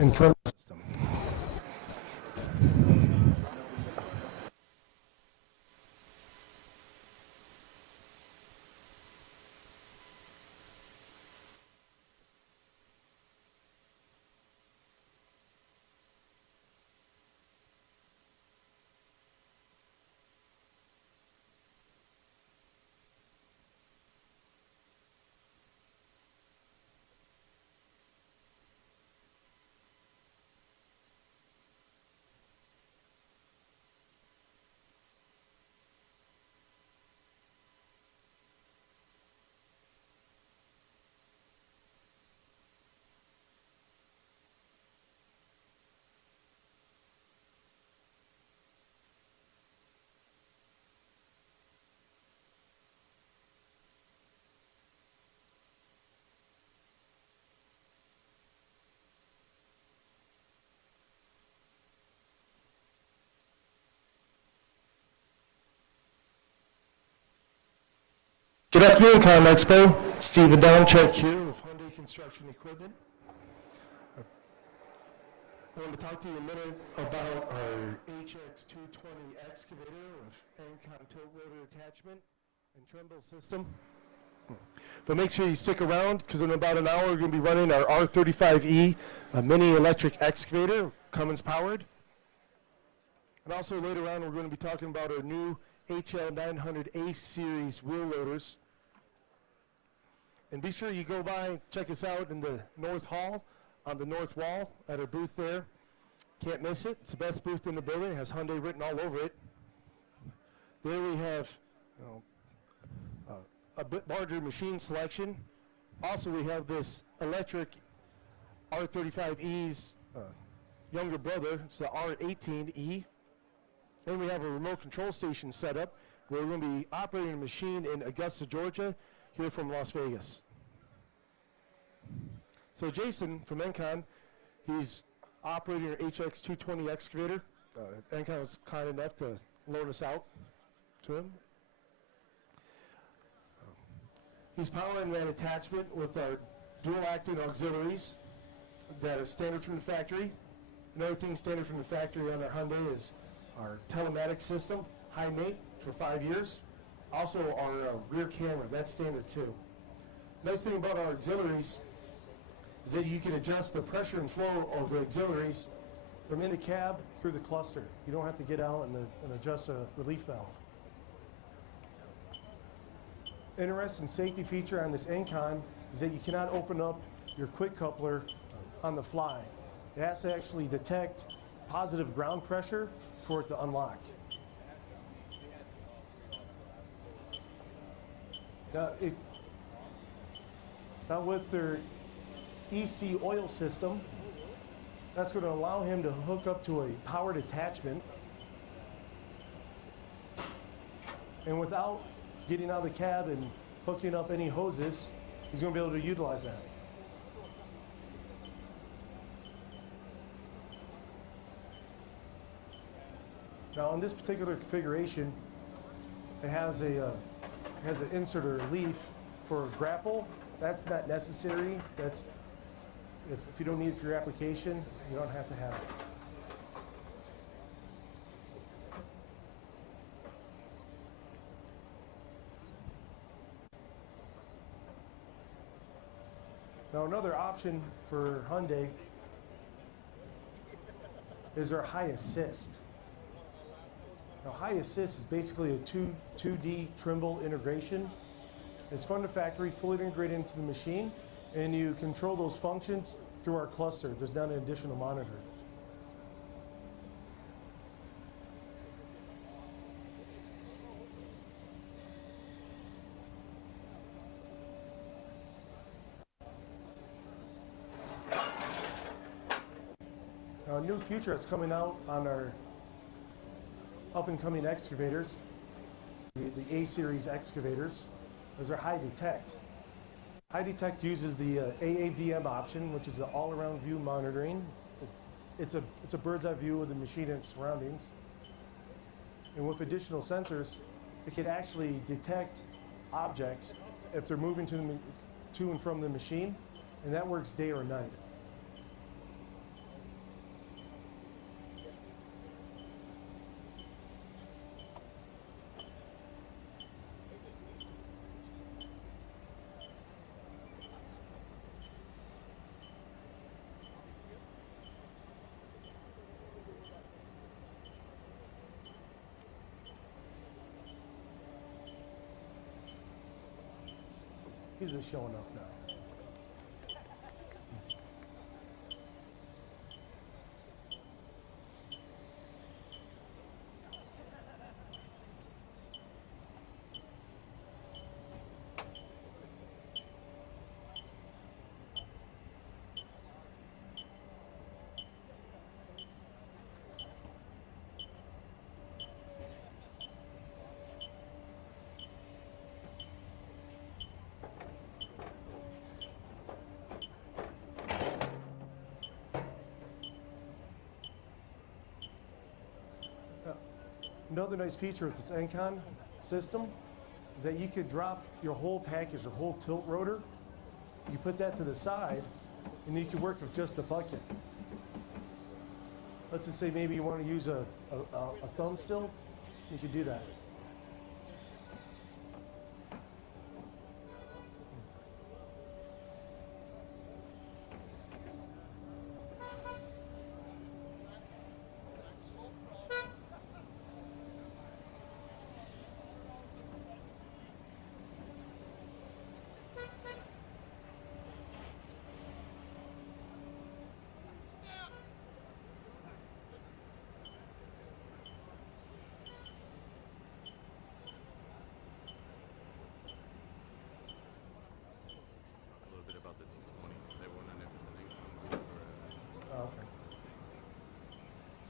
and trim system. Good afternoon, CONEXPO. Stephen Downcheck here with Hyundai Construction Equipment. I want to talk to you a minute about our HX220 excavator with EngCon tilt rotor attachment and tremble system. So make sure you stick around because in about an hour we're going to be running our R35E mini electric excavator, Cummins powered. And also later on we're going to be talking about our new HL900A series wheel loaders. And be sure you go by and check us out in the North Hall on the north wall at our booth there. Can't miss it. It's the best booth in the building. It has Hyundai written all over it. There we have a bit larger machine selection. Also we have this electric R35E's younger brother. It's the R18E. Then we have a remote control station set up where we're going to be operating a machine in Augusta, Georgia, here from Las Vegas. So Jason from EngCon, he's operating our HX220 excavator. EngCon was kind enough to loan us out to him. He's powering that attachment with our dual acting auxiliaries that are standard from the factory. Another thing standard from the factory on our Hyundai is our telematics system, high mate for 5 years. Also our rear camera, that's standard too. Nice thing about our auxiliaries is that you can adjust the pressure and flow of the auxiliaries from in the cab through the cluster. You don't have to get out and adjust a relief valve. Interesting safety feature on this EngCon is that you cannot open up your quick coupler on the fly. It has to actually detect positive ground pressure for it to unlock. Now with their EC oil system, that's going to allow him to hook up to a powered attachment. And without getting out of the cab and hooking up any hoses, he's going to be able to utilize that. Now in this particular configuration, it has an insert or leaf for grapple. That's not necessary. That's if you don't need it for your application, you don't have to have it. Now another option for Hyundai is our high assist. Now high assist is basically a 2D trimble integration. It's from the factory, fully integrated into the machine, and you control those functions through our cluster. There's not an additional monitor. Now a new feature that's coming out on our up-and-coming excavators, the A-series excavators, is our high detect. High detect uses the AAVM option, which is an all-around view monitoring. It's a bird's eye view of the machine and its surroundings. And with additional sensors, it can actually detect objects if they're moving to and from the machine, and that works day or night. is showing off now. Another nice feature with this EngCon system is that you could drop your whole package, your whole tilt rotor. You put that to the side, and you can work with just the bucket. Let's just say maybe you want to use a thumb still, you could do that.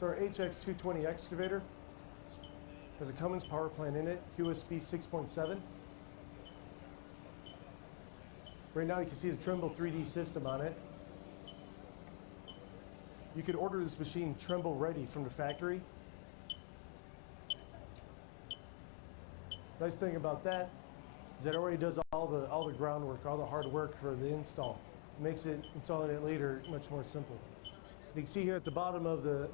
So our HX220 excavator has a Cummins power plant in it, QSP 6.7. Right now you can see the Trimble 3D system on it. You could order this machine Trimble ready from the factory. Nice thing about that is that it already does all the groundwork, all the hard work for the install. It makes it installing it later much more simple. You can see here at the bottom of the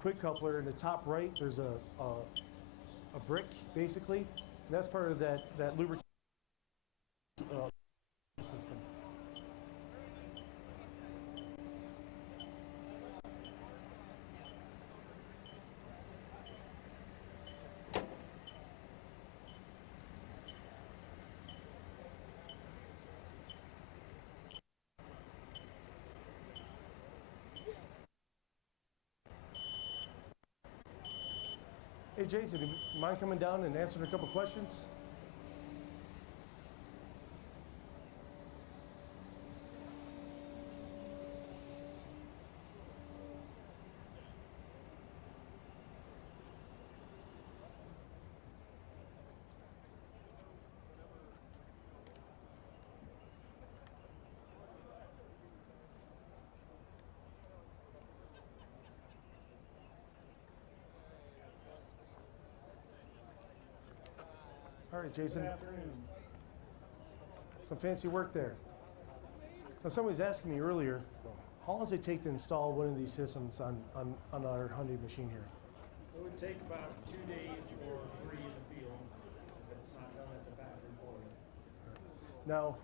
quick coupler in the top right, there's a brick basically, and that's part of that lubrication system. Hey Jason, do you mind coming down and answering a couple questions? All right, Jason. Good afternoon. Some fancy work there. Now, somebody was asking me earlier, how long does it take to install one of these systems on our Hyundai machine here? It would take about 2 days or 3 in the field if it's not done at the factory for you. Now,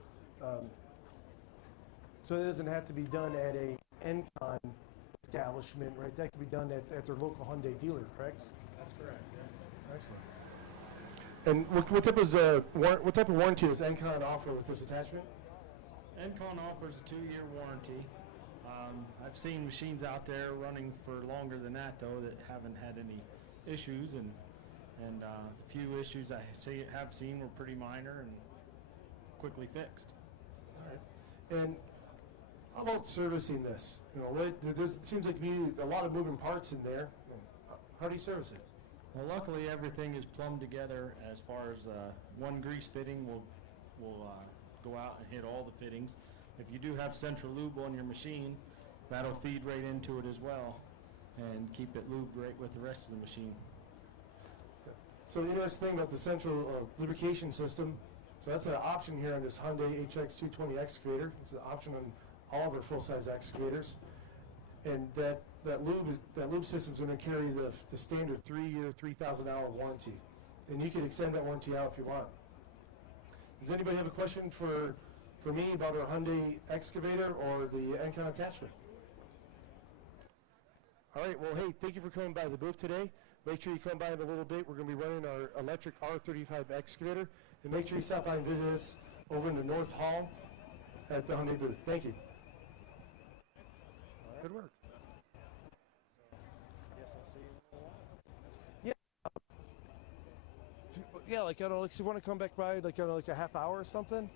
so it doesn't have to be done at a EngCon establishment, right? That could be done at their local Hyundai dealer, correct? That's correct, yeah. Excellent. And what type of warranty does EngCon offer with this attachment? EngCon offers a 2-year warranty. I've seen machines out there running for longer than that, though, that haven't had any issues, and the few issues I have seen were pretty minor and quickly fixed. All right. And how about servicing this? You know, there seems like to be a lot of moving parts in there. How do you service it? Well, luckily everything is plumbed together. As far as one grease fitting will go out and hit all the fittings. If you do have central lube on your machine, that'll feed right into it as well and keep it lubed right with the rest of the machine. So the interesting thing about the central lubrication system, so that's an option here on this Hyundai HX220 excavator. It's an option on all of our full-size excavators. And that lube system is going to carry the standard 3-year, 3,000-hour warranty, and you can extend that warranty out if you want. Does anybody have a question for me about our Hyundai excavator or the EngCon attachment? All right. Well, hey, thank you for coming by the booth today. Make sure you come by in a little bit. We're going to be running our electric R35 excavator, and make sure you stop by and visit us over in the North Hall at the Hyundai booth. Thank you. Good work. Yeah, like I don't know, like if you want to come back by like like a half hour or something.